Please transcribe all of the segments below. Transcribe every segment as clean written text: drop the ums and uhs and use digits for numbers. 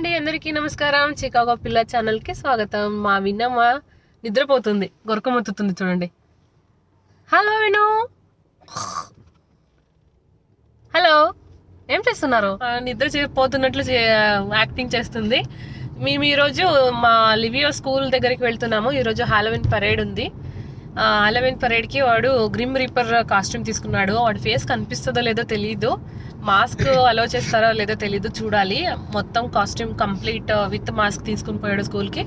అండి, అందరికీ నమస్కారం. చికాగో పిల్ల ఛానల్ కి స్వాగతం. మా విన్నమ్మ నిద్రపోతుంది, గొరకమొత్తుతుంది చూడండి. హలో విను, హలో, ఏం చేస్తున్నారు? నిద్ర పోతున్నట్లు యాక్టింగ్ చేస్తుంది. మేము ఈరోజు మా లివియో స్కూల్ దగ్గరికి వెళ్తున్నాము. ఈరోజు హాలోవిన్ పరేడ్ ఉంది. హాలోవిన్ పరేడ్కి వాడు గ్రిమ్ రీపర్ కాస్ట్యూమ్ తీసుకున్నాడు. వాడి ఫేస్ కనిపిస్తుందో లేదో తెలీదు, మాస్క్ అలో చేస్తారో లేదో తెలీదు, చూడాలి. మొత్తం కాస్ట్యూమ్ కంప్లీట్ విత్ మాస్క్ తీసుకుని పోయాడు స్కూల్కి.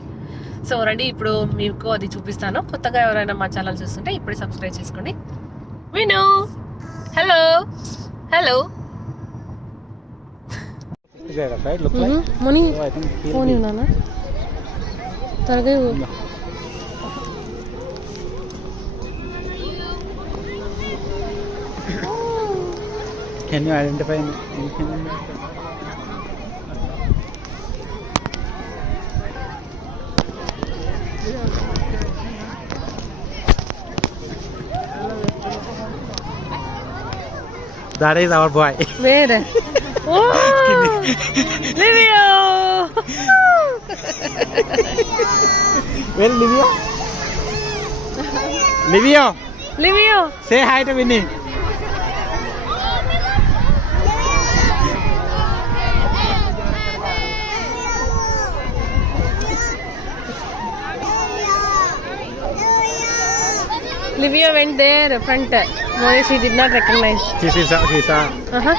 సో రండి, ఇప్పుడు మీకు అది చూపిస్తాను. కొత్తగా ఎవరైనా మా ఛానల్ చూస్తుంటే ఇప్పుడు సబ్స్క్రైబ్ చేసుకోండి. విను, హలో హలో. మనీ ఫోన్ ఇవ్వనా త్వరగా. Can you identify him? That is our boy. Where? Oh, Livio! Where is Livio? Livio! Livio! Say hi to Winnie. Livio went there front. No, she did not recognize. She saw. Uh-huh.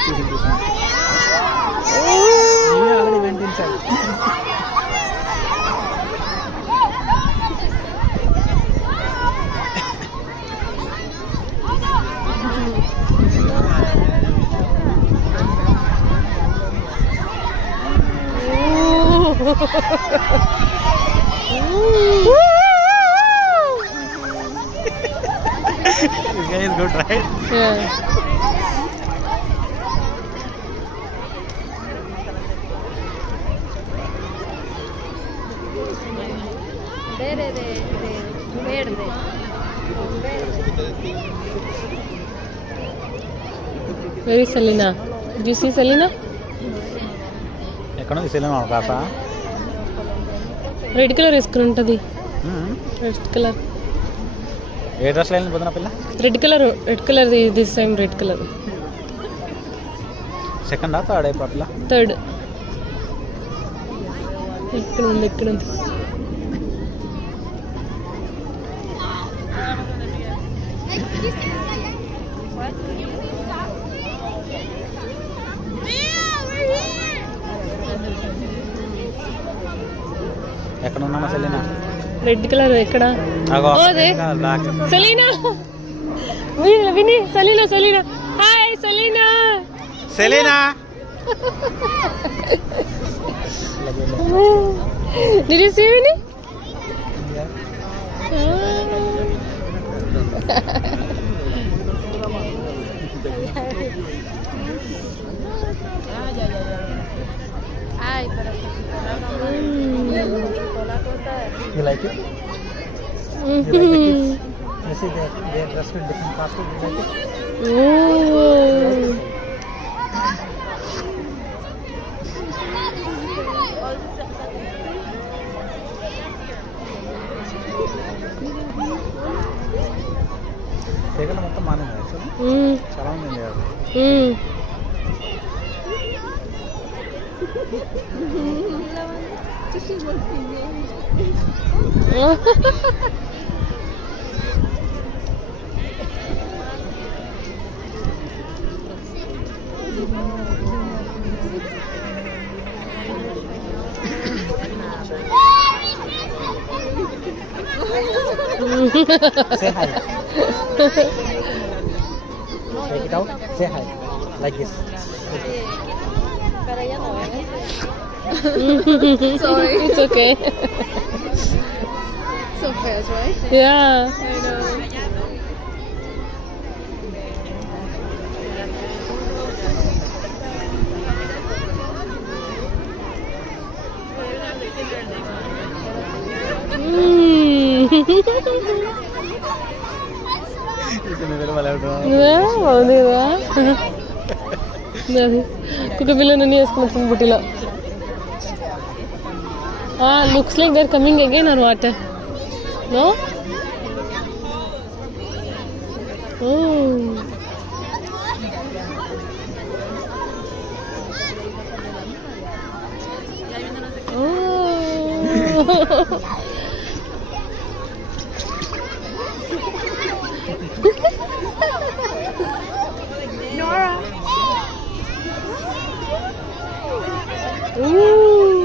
Livio already went inside. This guy is good, right? Yeah. Where is Selena? Did you see Selena? ఎక్కడ ఉంది సెలెనా Kasa? Red colour వేసుకుని ఉంటుంది. Red colour ఏ డ్రెస్ లో వెళ్ళిపోతున్నా పిల్ల? Red colour this time red colour. Second third అయిపో పిల్ల? థర్డ్. ఇక్కడ ఉంది. ఎక్కడ ఉన్నామా సెలీనా? రెడ్ కలర్ ఎక్కడ? సెలీనా, విని, Selena. Hi Selena. Did you see Winnie? You like it? You like the kids? You see they dress with different costumes. You like it? Oh. తీగలు మొత్తం మానేది యాక్చువల్లీ. చాలా ఉంది కదా. Say hi. Take it out. Say hi. Like this. Sorry. It's okay. So fast, right? Yeah. I know. బాగుంది కదా. కుక్క పిల్లని వేసుకుని బుట్టిలో. Looks like they're coming again or what? No? Oh. Oh. Nora. Ooh.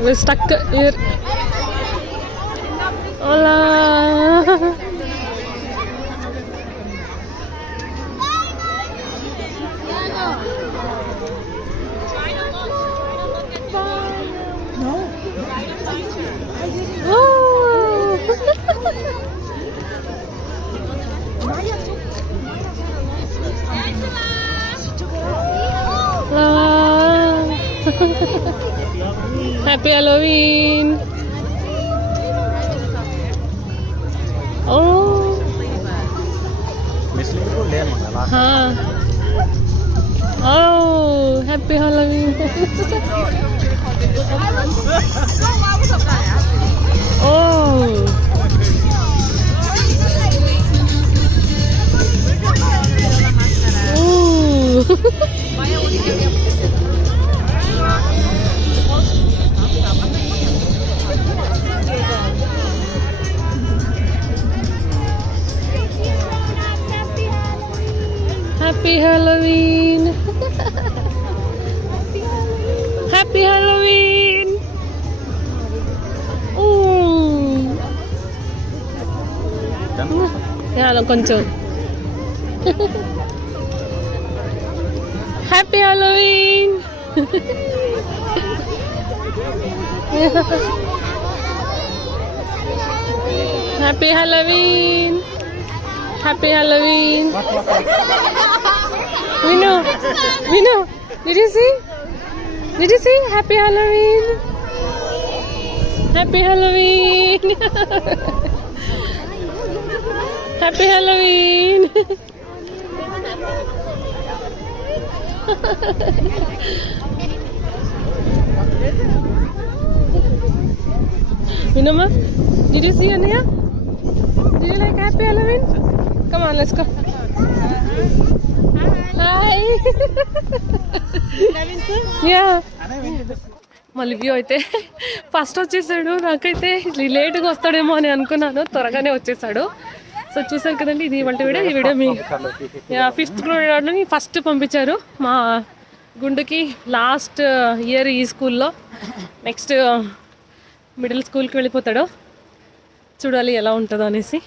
We're stuck here. Hola. Oh. Happy Halloween. Oh. हाँ. Oh, happy Halloween. Oh. Ooh. Happy Halloween. Happy Halloween. Ooh. Ya, lo కొంచెం. Happy Halloween. Happy Halloween. Happy Halloween. Vinu, did you see? Did you see? Happy Halloween. Happy Halloween. Happy Halloween. Vinama, did you see Anya? Did you like Happy Halloween? Come on, let's go. Hi. Yeah. మా లివ్యూ అయితే ఫస్ట్ వచ్చేసాడు. నాకైతే లేట్గా వస్తాడేమో అని అనుకున్నాను, త్వరగానే వచ్చేసాడు. సో చూసారు కదండి, ఇది ఇవాళ వీడియో. ఈ వీడియో మీ 5th గ్రేడ్లోని ఫస్ట్ పంపించారు మా గుండుకి. లాస్ట్ ఇయర్ ఈ స్కూల్లో, నెక్స్ట్ మిడిల్ స్కూల్కి వెళ్ళిపోతాడు. చూడాలి ఎలా ఉంటుందో అనేసి.